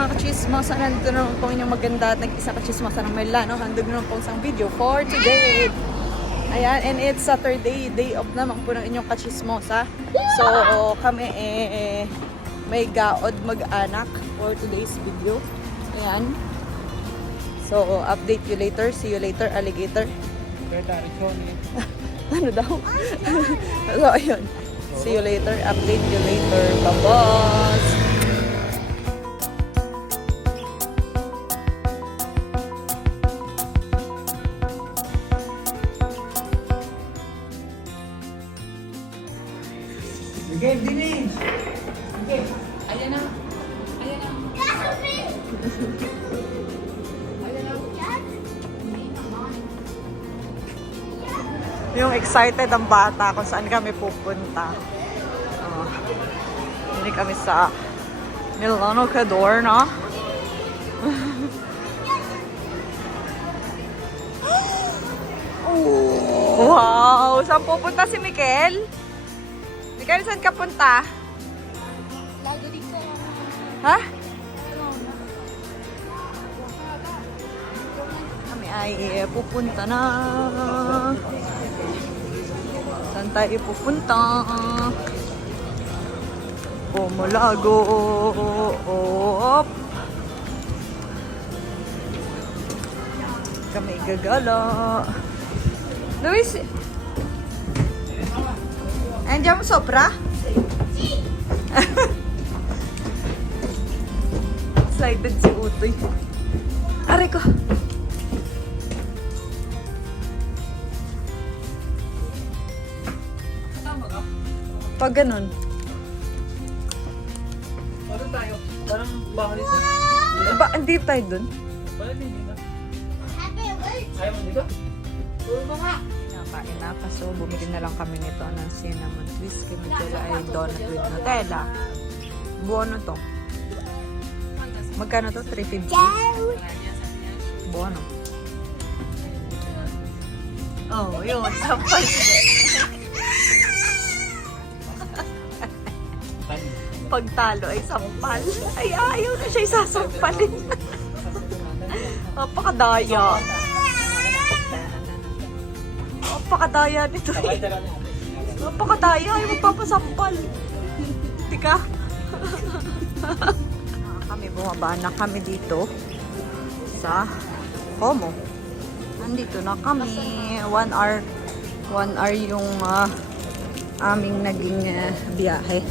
mga kachismosa, nandito naman po inyong maganda at nag-isa kachismosa ng Merlano. Handog naman po isang video for today. Ayan, and it's Saturday, day off naman po ng inyong kachismosa. So, kami may gaod mag-anak for today's video. Ayan. So, update you later. See you later, alligator. Ano daw? So, ayun. See you later. Update you later. Bye-bye. Okay, finish. Okay. Ayan na. Ayan na. Yung excited ang bata kung saan kami pupunta. Hindi kami sa Milano Cadorna. Oh, wow! Saan pupunta si Mikel? Mikel, saan ka punta? Lagi dito. Ha? Kami ay pupunta na. Saan tayo pupunta? Pomolago. Op. Kami gagala. Luis, andiyan mo sobra? Excited si Utoy. Aray ko. Pag ganun. Ano tayo? Parang bahay dito. Ba, hindi tayo dun. Parang hindi na. Ayaw mo dito? Nakain na. Kaso bumili na lang kami nito ng cinnamon twist. Kaya Michelle ay donut with Nutella. Buono to. Magkano to? 350? Buono. Oh, yun. Sampal siya. Pagtalo ay sampal. Ay, ayaw na siya isasampalin. Napakadaya. Napakadaya nito eh. Napakadaya. Ay, magpapasampal. Tika. Kami bumaba na kami dito sa Como. Nandito na kami. 1 hour yung aming naging biyahe.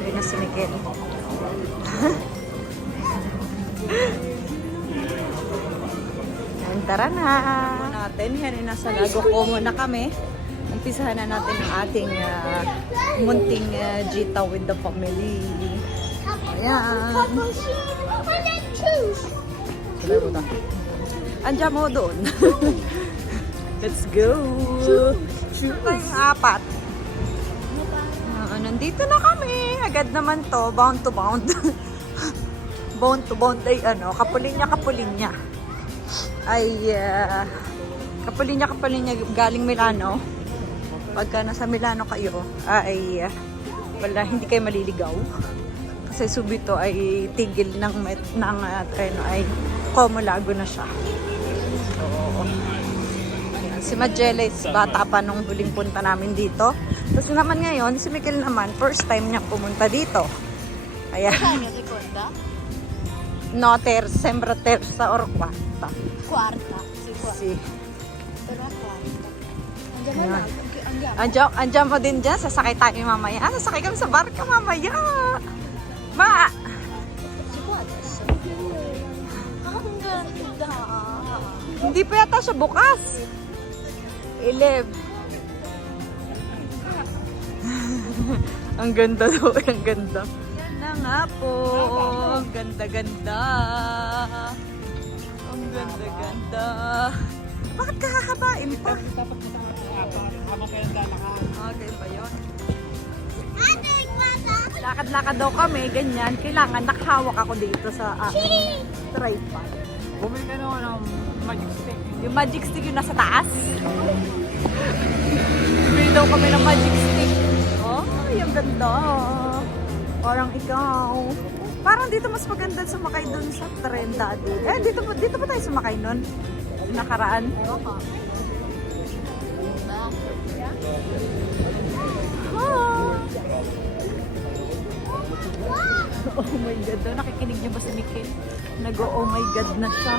Hindi na si Mikel. Tara na. Natin, yan, nasa Lago Como na kami. Umpisahan na natin ang ating munting Gita with the family. Ayan. Andiyan mo doon. Let's go. Shoot tayong apat. Nandito na kami. Agad naman to. Bound to bound. Bound to bound ay ano. Kapulinya. Ay kapulinya galing Milano. Pagka nasa Milano kayo ay wala, hindi kayo maliligaw kasi subito ay tigil ng treno ay Como Lago na siya. So ayan, si Majeles bata pa nung huling punta namin dito. Tapos naman ngayon si Mikel naman first time niya pumunta dito. Ayan. No, sembra terza or quarta. Quarta. Si. Pero quarta. Andiyan mo din dyan. Sasakay tayo mamaya. Sasakay kami sa barka mamaya. Ma! Si quarta. Ang ganda. Hindi pa yata siya bukas. 11. Ang ganda daw. Ang ganda. Yan na nga po. Ang ganda-ganda. Ang ganda-ganda. Bakit kakakabain pa? Dapat mo sa habang kailan lalakahan. Okay ba yun? Lakad-lakad daw kami, ganyan. Kailangan nakahawak ako dito sa tripod. Bumili ka naman ng magic stick. Yung magic stick yung nasa taas. Bili daw kami ng magic stick. Oh, yung ganda. Parang ikaw. Parang dito mas maganda sumakay dun sa tren dati. Eh, dito pa tayo sumakay nun. Yung nakaraan. Diba? Ah. Oh my God. Daw, nakikinig niyo ba si Mikkel? Nag-oh my God na siya.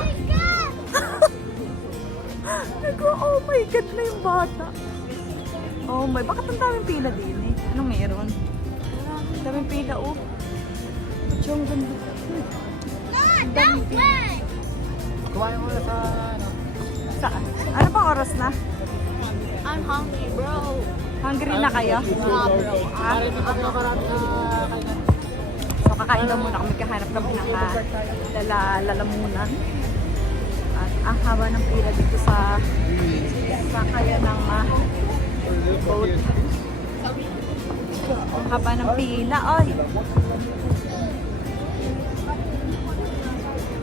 Nag-oh my God na yung bata. Oh my, bakit ang daming pila din eh? Anong meron? Ang daming pila oh. Yung ganda. Ang daming pila. Kumain mo na sa ano. Saan? Ano pang oras na? I'm hungry, bro. Hungry na kayo? Yeah, bro. Pare na kami makarami na kainan. So kakain daw muna kami, kahanap kami ng lalamunan. At ang haba ng pila dito sa kaya ng boat. Ang haba ng pila, oy.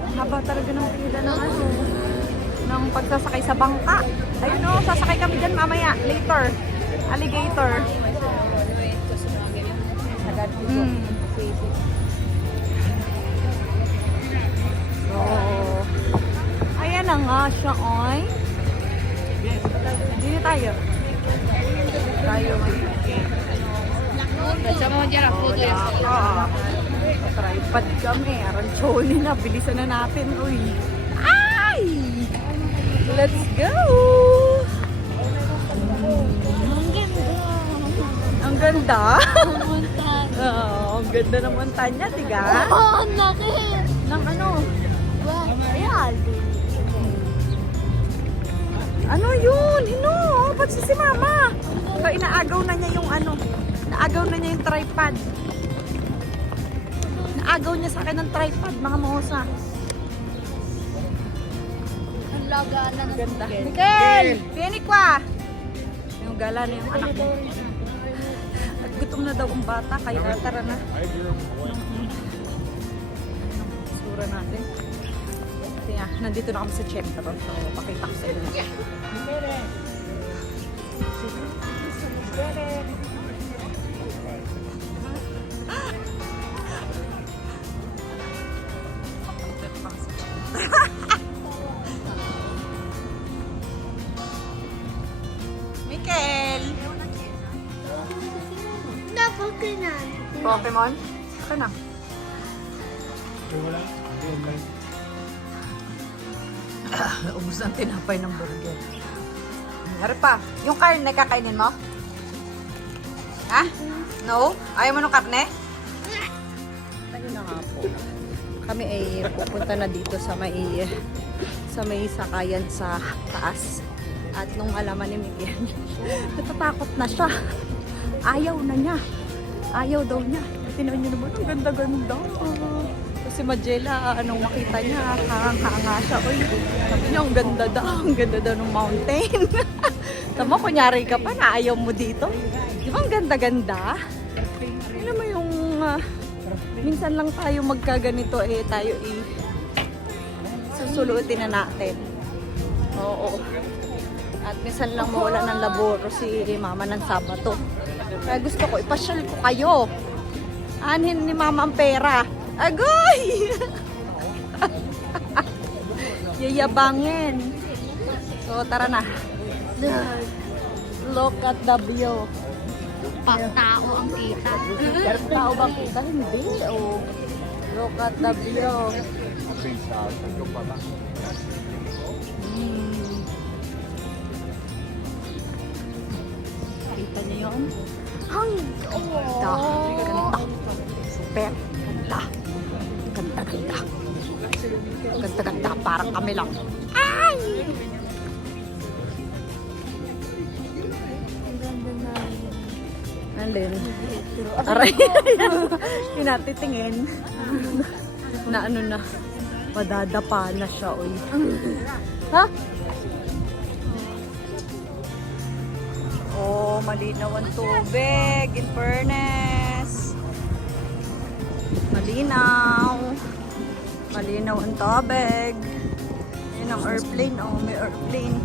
Ang haba talaga ng pila ng ano, ng pagsasakay sa bangka. Ayun o, sasakay kami dyan mamaya, later. Alligator. So, ayan na nga siya, oy. Dito tayo. Tayo. Facciamo già la foto adesso. Tripod kami. Aranchoni na. Bilisan na natin, uy. Ay! Let's go! Ang ganda. Oh, ang ganda ng montanya, tiga. Oh, ang laki. Ng ano? Ayan. Ano yun? Ino? Ba't si mama? So, inaagaw na niya yung ano. Naagaw na niya yung tripod. Naagaw niya sa akin ng tripod, mga mosa. Ang laga na ng Ganda. Miguel! Pinik pa! Yung gala na yung anak mo. At gutom na daw ang bata, kaya tara na. Sura natin. Kaya, nandito na kami sa Chevron. So, pakita ko sa inyo. Mikel! Pokemon? Saka na. Ubus ang tinapay ng burger. Ano pa? Yung karne kakainin mo? Ha? No? Ayaw mo ng karne? Ayun na nga po. Kami ay pupunta na dito sa may sakayan sa taas. At nung alaman ni Miguel, natatakot na siya. Ayaw na niya. Ayaw daw niya. Tinan niyo naman, ang ganda-ganda. Si Magella, anong makita niya, hanga siya. Uy, sabi niya, ang ganda daw ng mountain. Tama, kunyari ka pa, na ayaw mo dito. Di ba ang ganda-ganda? Alam mo yung, minsan lang tayo magkaganito, tayo susulutin na natin. Oo. At minsan lang mawala ng laboro si mama ng Sabato. Kaya gusto ko, ipasyal ko kayo. Anhin ni mama ang pera. Agoy! Yayabangin. So, tara na. Look at the view. Pagtao ang kita. Tao ba kita? Hindi. Oh. Look at the view. Kita niyo yun? Ganda. Ganda. Super. Ganda. Ganda. Ganda. Parang kami lang. Ay! Nandun. Aray. Tinatitingin. Na ano na. Madadapa na siya, oy. Ha? Oh, malinaw ang tubig. In fairness. Malinaw. Malinaw ang tubig. Yun ang airplane. Oh, may airplane.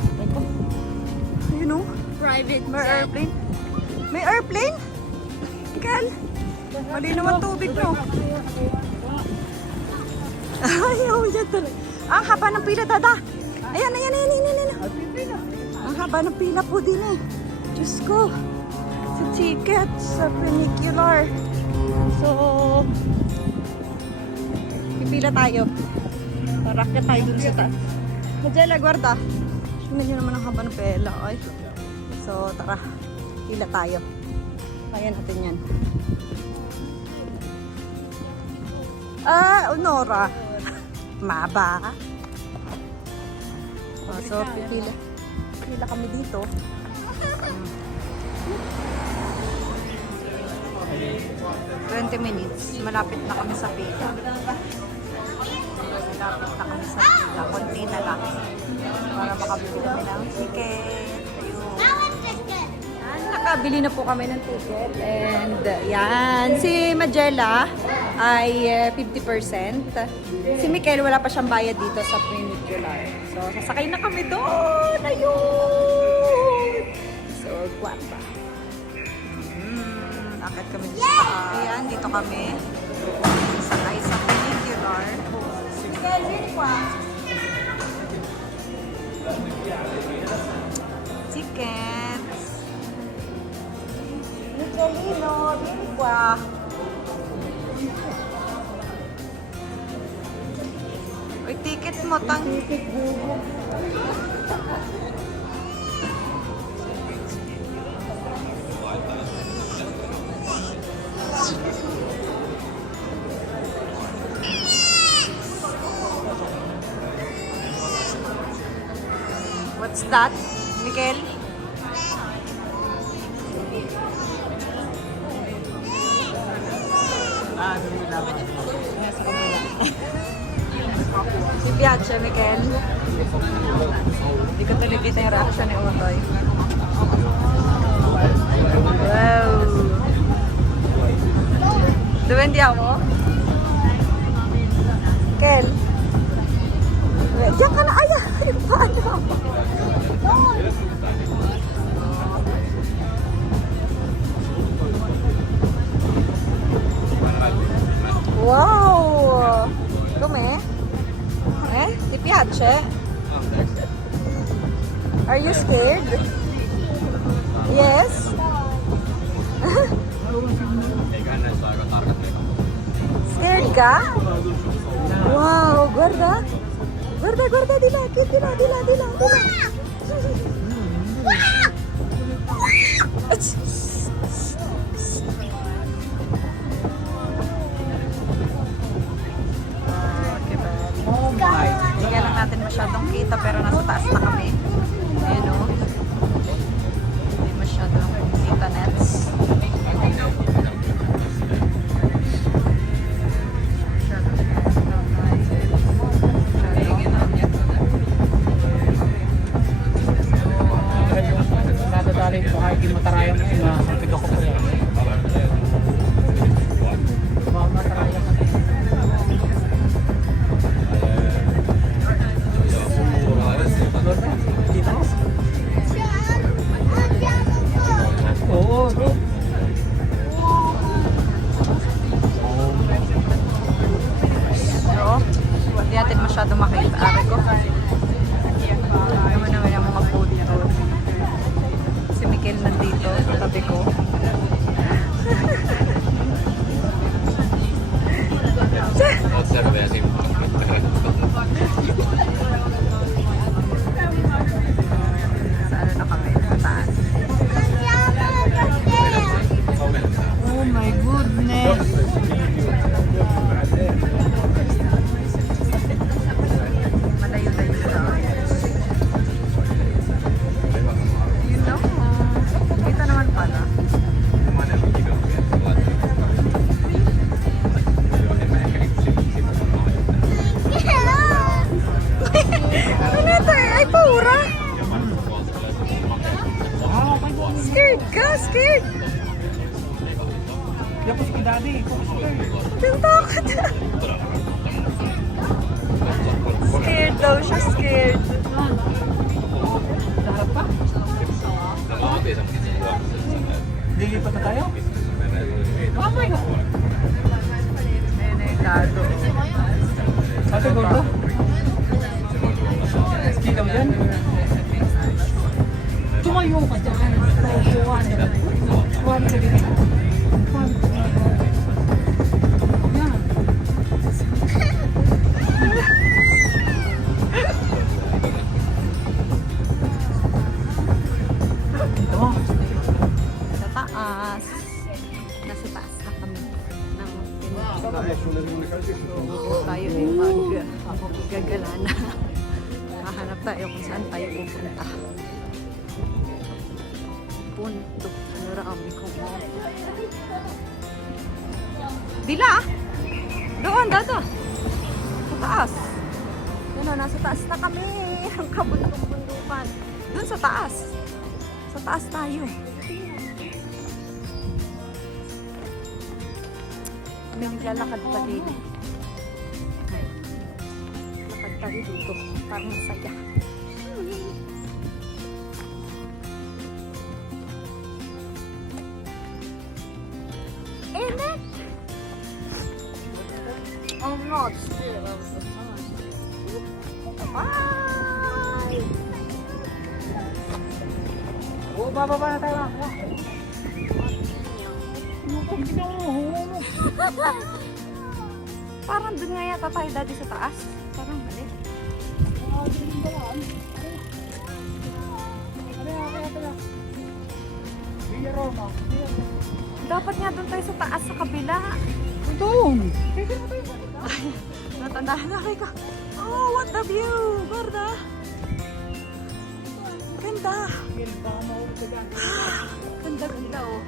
Ayun oh. Private May airplane. May airplane? Kan? Malinaw ang tubig, no? Ayaw niya talaga. Ang haba ng pila, Dada. Ayan. Ang haba ng pila po din eh. Diyos ko. Sa ticket, sa funicular. So, pipila tayo. Rakyat tayo dun sa taas. Majela, guarda. Tingnan nyo naman ang haba ng pila. Ay. So, tara. Pila tayo. Kaya natin yan. Nora. Maba. Oh, so, pipila. Pila kami dito. 20 minutes. Malapit na kami sa pila. Malapit na kami sa pila. Kunti na lang. Para makabili kami ng ticket. Nakabili na po kami ng ticket. And yan. Si Majela ay 50%. Si Mikel wala pa siyang bayad dito sa funicular. So, sasakay na kami doon. Ayun! So, guwapa. Akit kami dito sa taas. Ayan, dito kami. Sakay sa funicular. Mikel, dito pa. Tickets. Michelino, dito pa. Uy, ticket mo, tang. What's that, Mikel? Si Piace, Mikel. Hindi ko tuloy kita yung reaction ni Utoy. Wow! Duwendi ako? Kel? Diyan ka na! Ay! Paano? Wow! Come? Ti piace? Are you scared? Yes? Scared ka? Wow, guarda. Guarda, di là. Hindi lang natin masyadong kita pero nasa taas na kami. Ayan o. Hindi masyadong kita nets. Nadadali ko ay matarayang na sampid ako pa yan. Matarayang natin. Oo, bro. So, hindi natin masyadong makita. Ari ko. Naman naman yung mga food nito. Si Mikel nandito, tabi ko. Sa ano na kami? Pataan. Oh my goodness! Malayo-layo siya. You know, kita naman pala. Ano ito? Ay, paura! Scared ka? Scared? Hindi ako si Daddy. Ang takot. Scared daw siya, scared. Daharap pa? Lilipat na tayo? Oh my God! Ayun na yung lado. Ate, gordo. Kita mo yan? Tumayo ka dyan. Tuwan ka din. Yan. Ito. Sa taas. Nasa taas na kami. Tayo ay maggagala na. Hahanap tayo kung saan tayo pupunta. Punto. Marami kong mga. Dila! Doon, dada! Sa taas. Doon na, nasa taas na kami. Ang kabundok-bundukan. Doon sa taas. Sa taas tayo. May naglalakad pa din. Lakad tayo dito. Parang masaya. Amen! I'm not still of the sun. Bye! Oh, bababa na tayo. Parang dun nga yata tayo dati sa taas. Parang mali. Dapat nga dun tayo sa taas sa kabila. Doon. Natandahan na ko. Oh, what a view! Gorda! Ganda! Ganda, ganda oh.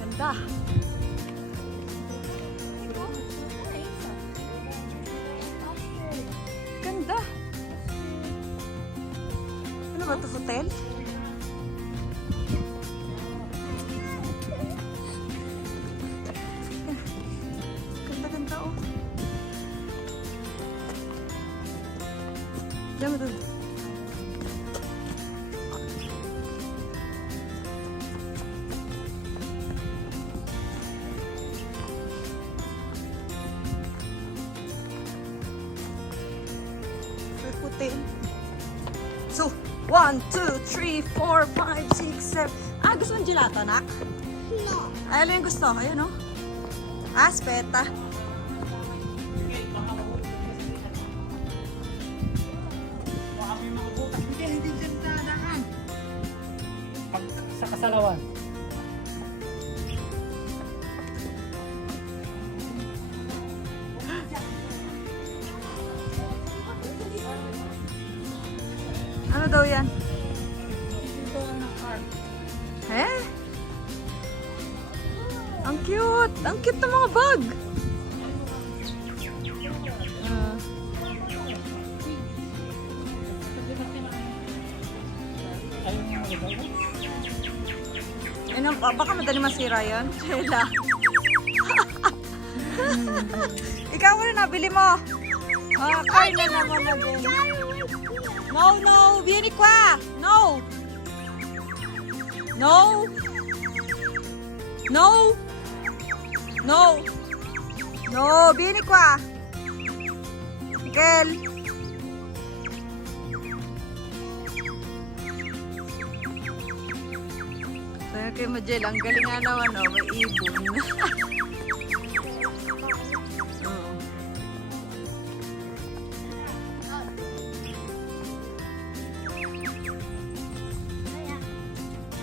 Ganda. Ganda. Ano ba ito? Hotel? Ganda, ganda oh. Diyan mo doon. Hotel. So, 1, 2, 3, 4, 5, 6, 7. Ah, gusto mong gelato, anak? No. Ay, ano yung gusto? Ayun, oh. Aspeta. Sa Kasalawan. Ano daw yan? Eh? Ang cute! Ang cute ng mga bag! Ano, baka madali masira yan. Sheila. Ikaw ano nabili mo? Ah, kain na naman na din. No, no, vieni qua. No. No. No. No. No, vieni qua. Miguel. Sabi kay Majel, ang galing nga naman, oh, may ibon. Oo.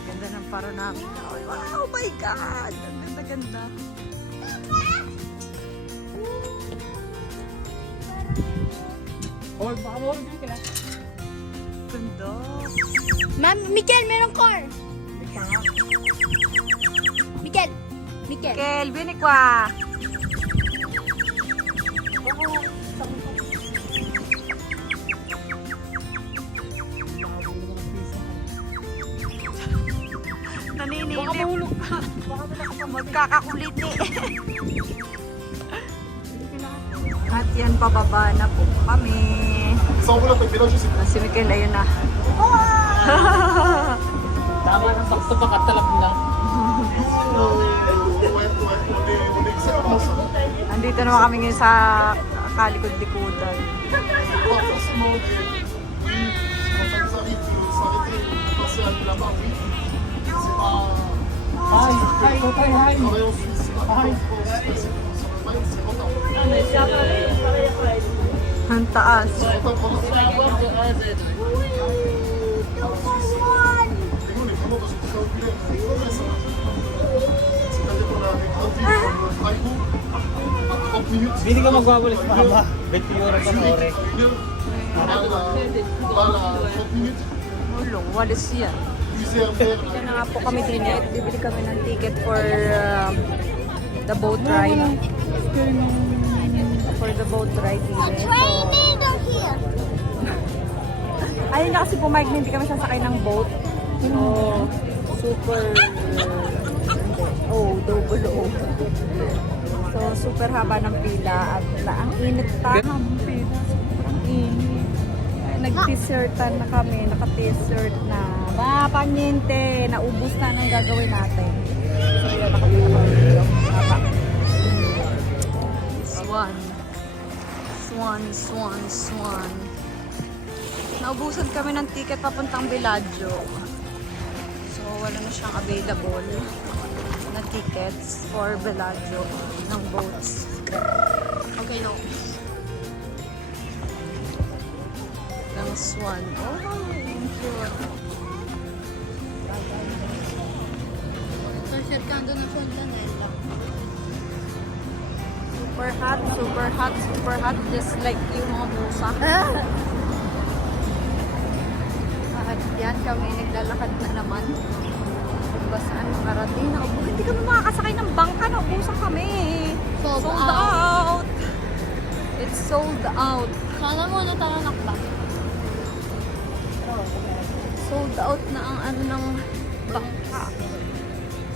Ganda ng paro namin. Oh my God! Ang ganda-ganda. Oh, baka mo rin kila. Ganda. Ma'am, Mikel, merong car. Mikel. Mikel. Miguel, vieni qua. Naninilip. Baka mahulog ka. Magkakakulit eh. At yan, pababa na po kami. Si Mikel, ayun na. Tama ng sakto pa katalap lang. Nandito naman kami ngayon sa kalikod-likodan. Ang taas. Hindi ka magwawalis pa ba? 20 euro ka ore. Ulong, walis yan. Yan na nga po kami din. Bibili kami ng ticket for the boat ride. For the boat ride din. Ayun na kasi pumayag na hindi kami sasakay ng boat. So, super... double O. So, super haba ng pila at ang init pa. Ang pila, sobrang init. Ay, nag-t-shirtan na kami, naka-t-shirt na. Mga panyente, naubos na ng gagawin natin. So, wala na kami naman. Haba. Swan. Naubusan kami ng ticket papuntang Bellagio. So, wala na siyang available na tickets for Bellagio ng boats. Okay, no. Ng Swan. Oh, cute. Sto cercando una fontanella. Super hot, just like yung mga busa. At yan kami, naglalakad na naman. Kung ba saan makarating na. Hindi kami makakasakay ng bangka, naubusan kami. Sold out. It's sold out. Sana mo nataranak ba? Sold out na ang ano ng bangka.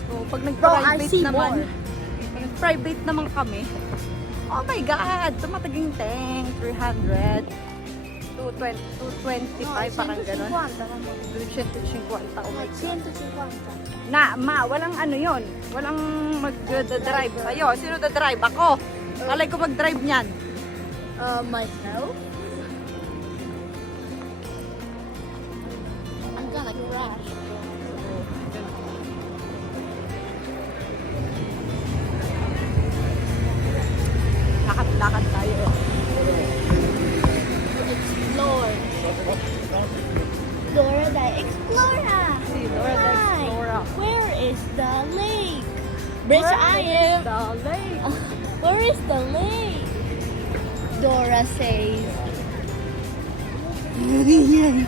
So, pag I nag-private see naman, more. pag nag-private naman kami, oh my God! Tumataging tank, 300, 225, parang gano'n. 250, oh my God. 150. Walang ano yun. Walang mag-drive sa'yo. Sino da-drive? Ako. Alay ko mag-drive niyan. Myself? I'm gonna crash. Lakad tayo. Explore. Dora the Explorer. Si Dora the Hi. Explorer. Where is the lake? Bitch, I am. The lake. Where is the lake? Dora says.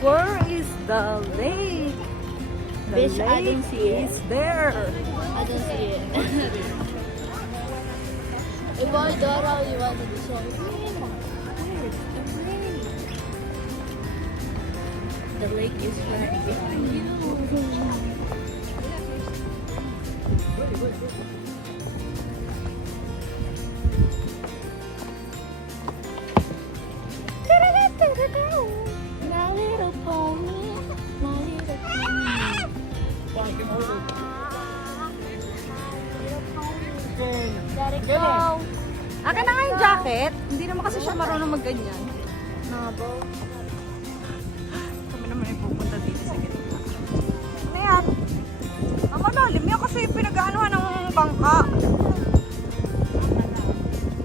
Where is the lake? The Bitch, I lake don't see it. is there. I don't see it. If I Dora, you want to do something? The lake is right behind you. My little pony, my little pony. Let it go. Akin na nga yung jacket. Hindi naman kasi siya marunong magganyan. Nabo. Kami naman ay pupunta dito sa gitna. Ano yan? Ang malalim yan kasi pinag-aanuhan ng bangka.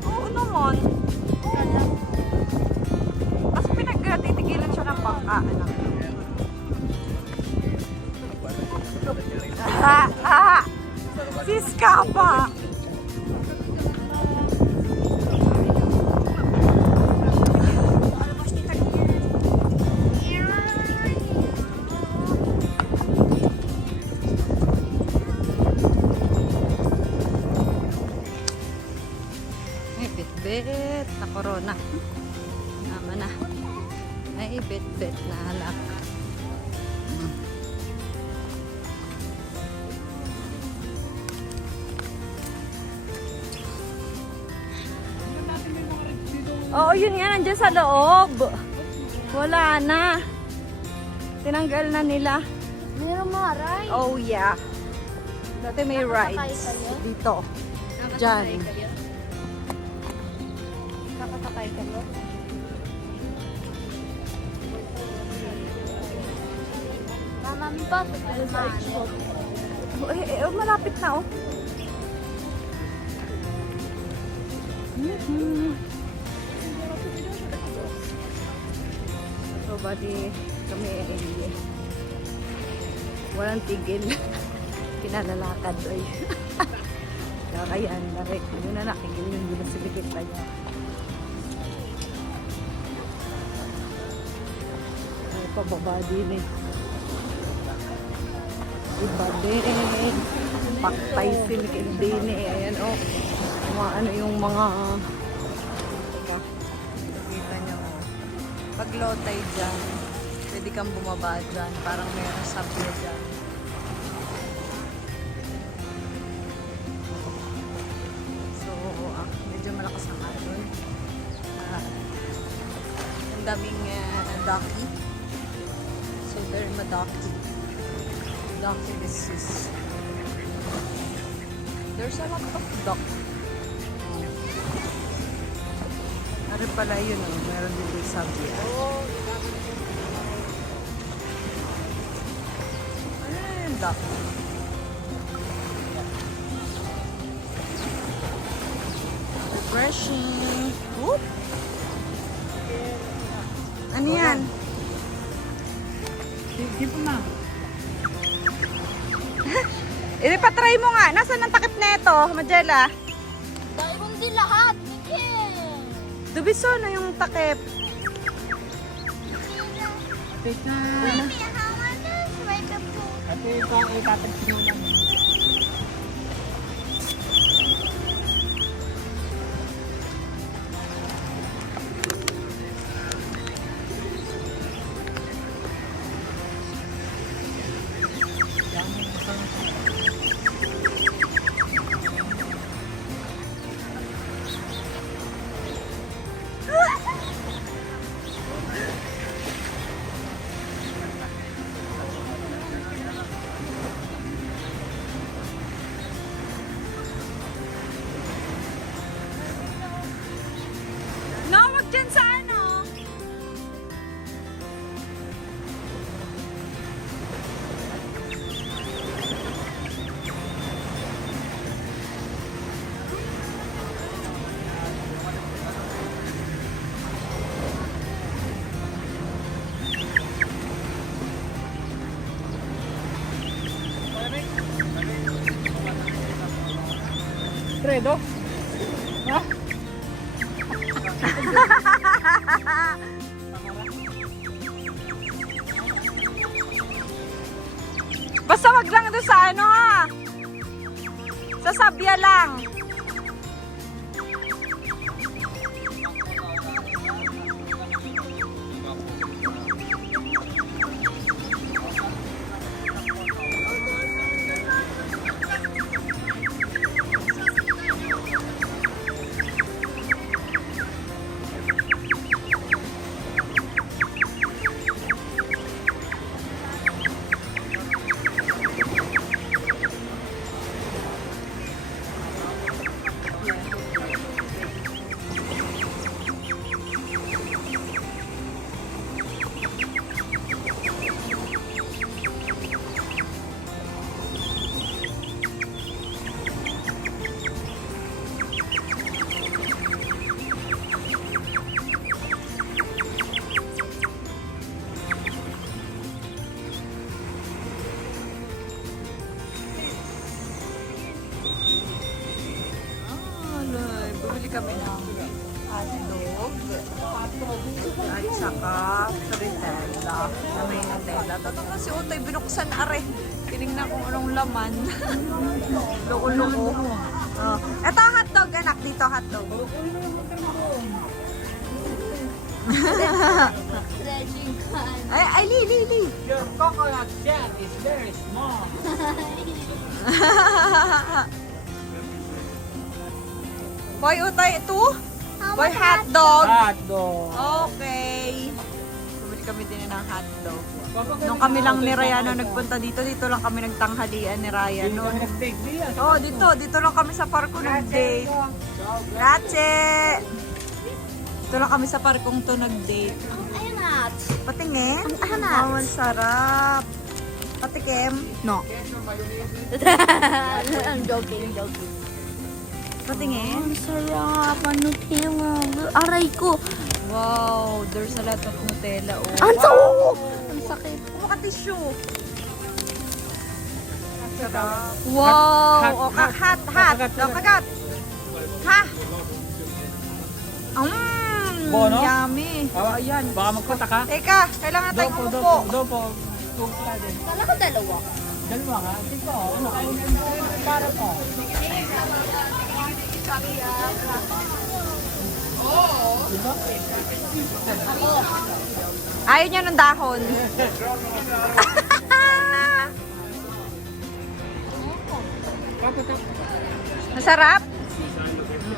Oo naman. Kasi pinag-titigilan siya ng bangka. Anak. Siska pa! May bit-bit na corona. Naman na. May bit-bit na alak. Oo, yun nga, nandiyan sa loob. Wala na. Tinanggal na nila. Meron mga ride. Oh, yeah. Dati may Nakasakay rides kayo? dito. Diyan. Nakasakay ka mo? Mama, may pasok ka naman. Malapit na, oh. So, bali, kami ay walang tigil. Pinalalakad, ay. Kakayan, narik. Hindi na nakikil yung ginasilikit pa niya. Ay, pababa din eh. Iba din. Paktay silikit din eh. Ayan, oh. Mga ano yung mga... Teka. Kita niyo, oh. Pag low tide dyan, pwede kang bumaba dyan. Parang mayroong sabya dyan. So, medyo malakas ang alon. Ang daming ducky. So, they're maducky. Ducky is there's a lot of duck. Ano pala yun, oh. Meron dito yung sabya. Ano na yung duck? Refreshing. Whoop! Ano yan? Sige po na. Ipatry mo nga. Nasaan ang takip na ito, Majela? Dahil kong din lahat. Mikin! Dubiso na yung takip. Ate na. Mami, how much is right up to? Ate ito ang itatansin mo lang. No, wag dyan sa ano. Fredo? Ha? Basta wag lang doon sa ano ha. Sa sabya lang. Bumili kami ng hotdog at saka fritella na may Nutella. Tatapos si Utoy binuksan are. Tinignan kung anong laman. Loko-loko. Ito hotdog anak. Dito hotdog. Stretching kan. Ay, Li. Your coconut shell is very small. Boy, Utoy, ito? How Boy, much hotdog. Hotdog. Okay. Bumili kami din ng hotdog. Nung kami lang ni Ryan nagpunta dito lang kami nagtanghalian ni Ryan noon. Oh, dito lang kami sa parko ng date. Grazie. Ito lang kami sa parkong to nag-date. Ayun na. Patingin? Ang ahanat. Oh, ang sarap. Patikim? No. I'm joking. Patingin? Ang sarap. Ano kaya? Aray ko. Wow, there's a lot of Nutella. Oh. Ang sarap. Ang sakit. Mukha tissue. Sarap. Hot, Wow! hot, Hot. Kagat, No, kagat. Ha? Bono? Yummy. Awa. Ayan. Baka magkota ka. Teka, kailangan tayo umupo. Dopo. Tugla din. Kala ko dalawa. Dalawa ka. Tingko. Ano? Para po. Ayaw niya ng dahon. Masarap?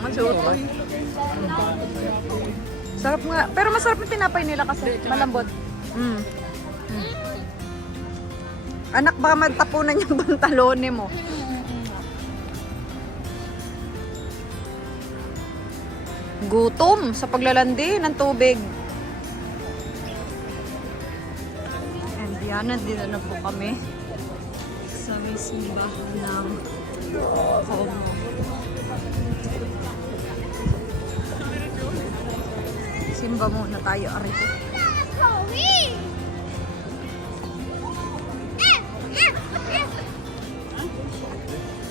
Masutoy. Sarap nga. Pero masarap yung tinapay nila kasi malambot. Mm. Anak, baka magtapunan yung bantalone mo. Gutom sa paglalandi ng tubig. And yan, nandito na po kami sa may simbahan ng Como. Simba muna tayo, Ari.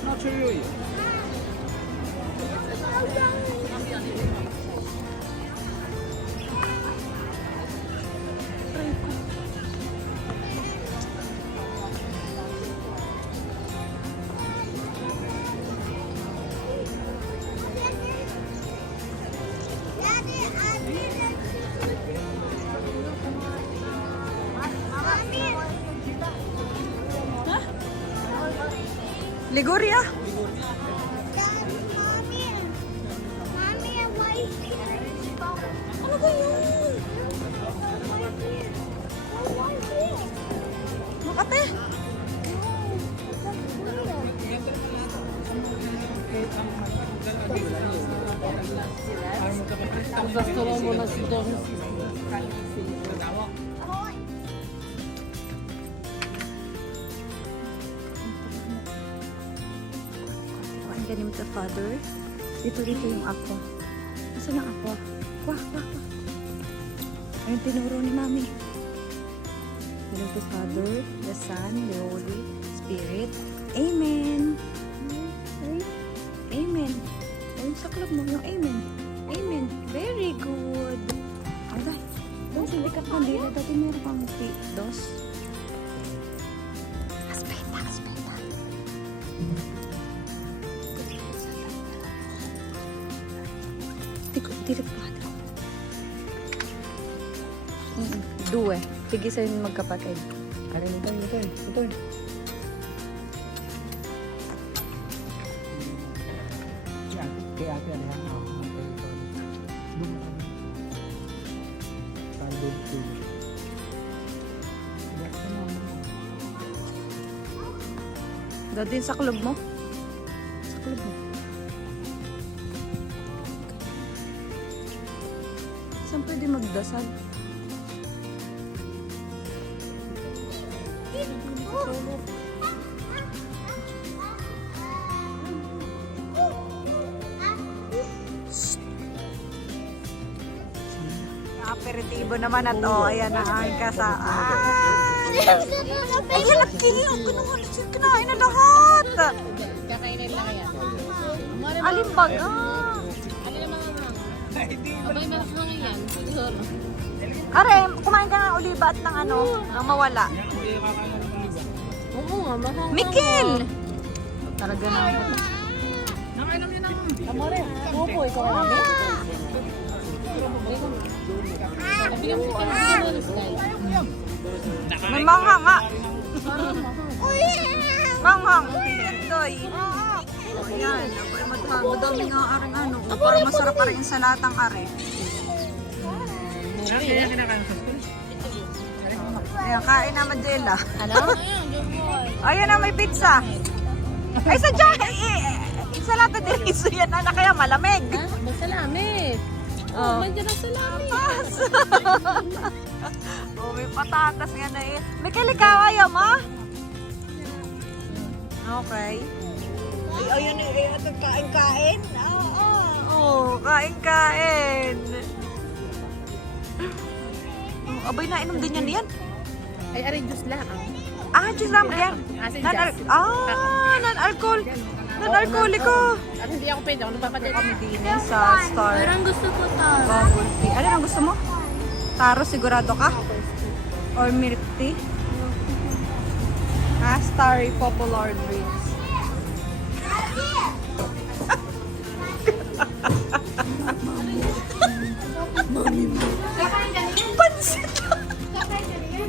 Not sure you. Liguria? Ano ba yun? Makate? Gusto mo na si Don. Ang ganim sa father. Dito yung aqua. Nasaan ang aqua? Wah. Ayun, tinuro ni mami. Ganim to Father, the Son, the Holy Spirit. Amen. Amen. Ayun sa club mo, yung amen. Amen. Very good. Alay. Doon, hindi ka kandila. Dati meron kang dos. Aspeta. Direct padre. Due. Sige sa yung magkapatid. Alay, ito. Yan. Kaya ate, ano yan? Dati sa club mo? Sa club mo? Saan pwede magdasal? Aperitibo naman at ayan na ang kasaan. Ay, lalaki! Ang kinain na lahat! Kakainin lang yan. Alimbaga! Ano naman abay malakang yan. Siguro. Are, kumain ka ng oliba at ng ano, ng mawala. Oo nga, mahal. Mikil! Talaga na. Nakainom yun ang... Amore, pupo, ikaw namin. Nabigyan mo si Kennedy ng Sky. May manghang nga. Manghang. Toy. Ayan. Madami nga aring ano. Para masarap pa rin sa latang are. Kaya kinakain sa school? Ayan, kain na Madela. Ano? Ayan na, may pizza. Ay, sadya. Sa lata din iso yan na kaya malamig. Ha? Magsalamit. Oh. Nandiyan na sa langit. Oh, may patatas nga na eh. May kalikaw ayaw mo? Okay. Ay, ayun eh. Ito, kain-kain. Oo. Oh, kain-kain. Oh, abay, nainom din yan. Ay, aray, juice lang. Juice lang yan. Non-alcohol. Non-alcoholico. At hindi ako pwede. Ako nagpapadala. Kami din sa Star. Parang gusto ko taro. Bubble tea. Ano ang gusto mo? Taro, sigurado ka? Or milk tea? Starry popular drinks. Pansit!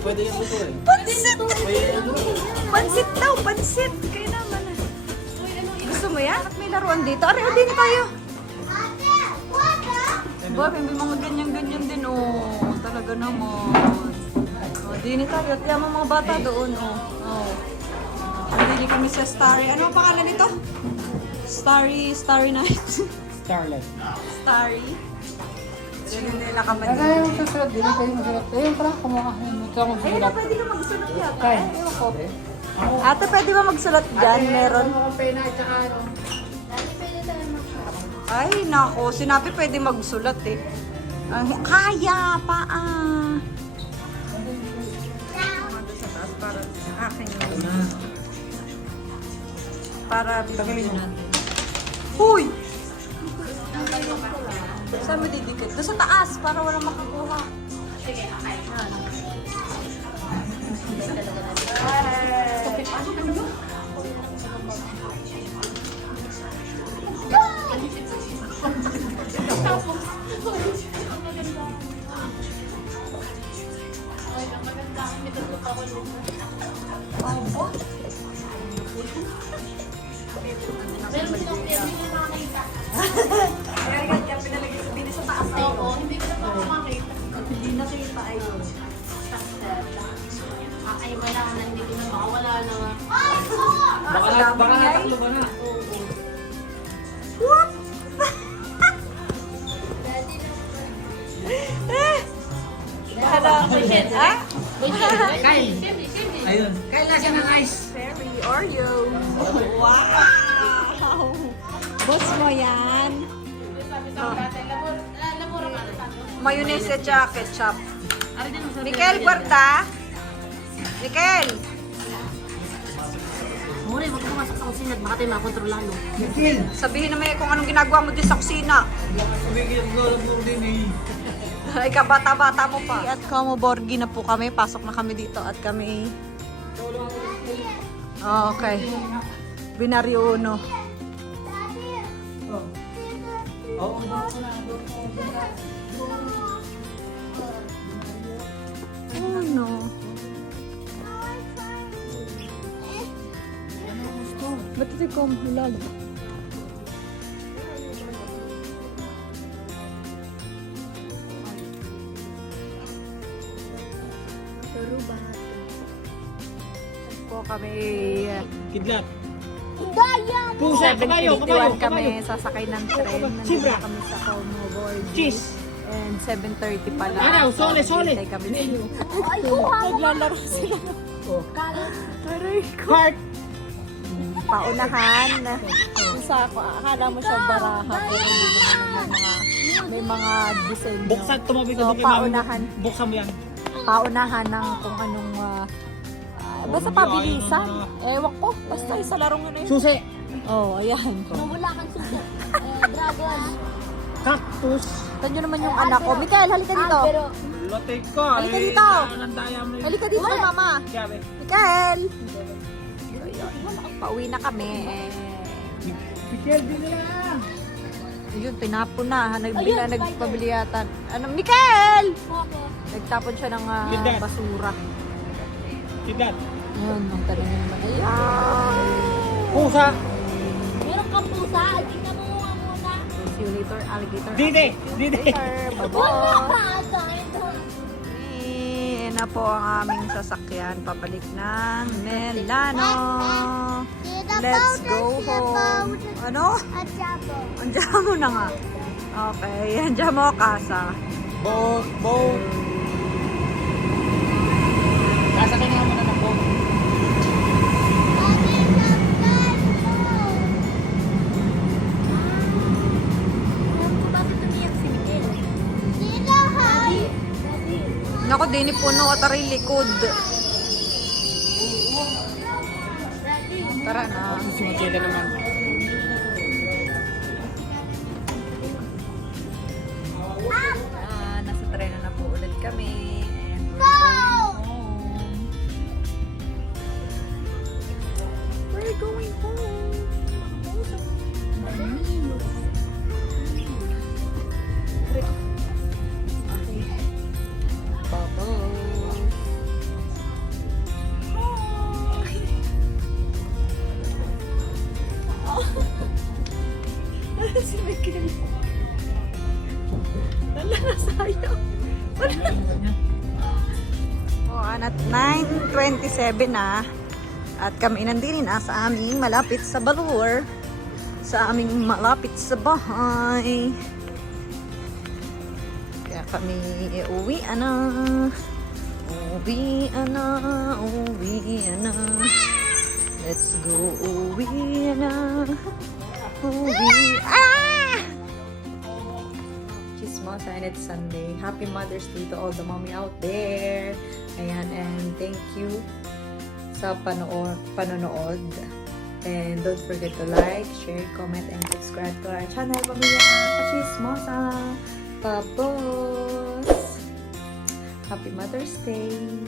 Pwede yung luto eh. Pansit! Pwede yung luto. Pansit daw, pansit! Kaya naman. Gusto mo yan? At may laruan dito. Ari, din tayo. Bob, may mga ganyan-ganyan din, oh. Talaga naman. Oh, din tayo. At yung mga bata doon, oh. Oh. Hindi kami sa Starry. Ano ang pangalan nito? Starry Night. Starlight. Starry. Sige nila kami. Yung susulat, di na kayo magsulat. Ayun pala, kumuha. Ito ang Ayun na, pwede ka magsulat yata. Kaya. Ayun ko. Ate, pwede ba magsulat dyan? Meron. pena at saka ano. Ay, nako. Sinabi pwede magsulat eh. Kaya pa Para sa taas, para sa akin yun. Para bibigyan natin. Huy! Saan mo didikit? Doon sa taas, para walang makakuha. Sige, okay. Hindi ko na pa makakita. Hindi nakita ay Ay, wala na. Hindi ko na makawala na nga. Baka nataklo ka na. What? Bahala ako yan. Ha? Kain. Ayun. Kain na siya ng ice. Fairy Oreo. Wow! Boss mo yan. Mayonnaise at saka ketchup. Mikel, kwarta? Mikel! Mure, wag ka pumasok sa kusina at baka tayo makontrolado. Mikil. Sabihin naman kung anong ginagawa mo din sa kusina. Kumigil ko lang po din eh. Ay, kabata-bata mo pa. At Borgi na po kami. Pasok na kami dito at kami... Okay. Binaryo uno. Oo. Oh no. Ba't ito ko mahulal? Po kami Kidlat. Dayan! Pusa, kabayo, 7:51 kami sasakay ng tren. Nandito Sibra. na kami sa Borgi. Cheese. And 7:30 pala. Ano, sole. Hintay kami dito. Ay, kuha mo! Naglalaro sila. Oh. Aray ko. Heart. Paunahan. Kung sa ako, akala mo siya baraha. Pero hindi naman may mga disenyo. Buksan, tumabi ka So, doon kay mami. paunahan. Buksan mo yan. Paunahan ng kung anong... basta pabilisan. Ewan ko. Basta sa larong ano yun. Susi. Oh, ayan. Wala kang susi. Dragon. Cactus. Ito nyo naman yung anak ko. Mikael, halika dito. Pero, Lotek ko. Halika dito. Nandaya mo yun. Halika dito kay mama. Sabi. Mikael! Pauwi na kami. Mikil, din na. Yun, tinapon na. Nagpabili yata. Ano, Mikael! bakit? Nagtapon siya ng Ganda. basura. Kidlat. Yun, ang tanong naman. Ayan! Pusa. Meron kang pusa. Tingnan mo nga muna. See you later, alligator. Dide. Later. Wala Bye-bye. ka. Dahil doon. Ayan na po ang aming sasakyan. Pabalik ng Milano. Let's go home. Ano? At sabo. Andiyan mo na nga. Okay, andiyan mo kasa. Boat, boat. Sasakay nga muna ng boat. Alam ko bakit umiyak si Miguel. Daddy. Naku, dini puno at aray likod. Tara na. Susunod na naman. Nasa tren na po ulit kami. And we're going home. We're going home. Bubbles. Si Miguel. Wala na sayang. At 9:27 na. At kami nandito na sa aming malapit sa Balur. Sa aming malapit sa bahay. Kaya kami uwi na. Uwi na. Uwi na. Let's go uwi na. Uwi. Ah! Chismosa, and it's Sunday. Happy Mother's Day to all the mommy out there. Ayan, and thank you sa panonood. And don't forget to like, share, comment, and subscribe to our channel. Pamilya Chismosa. Babos! Happy Mother's Day!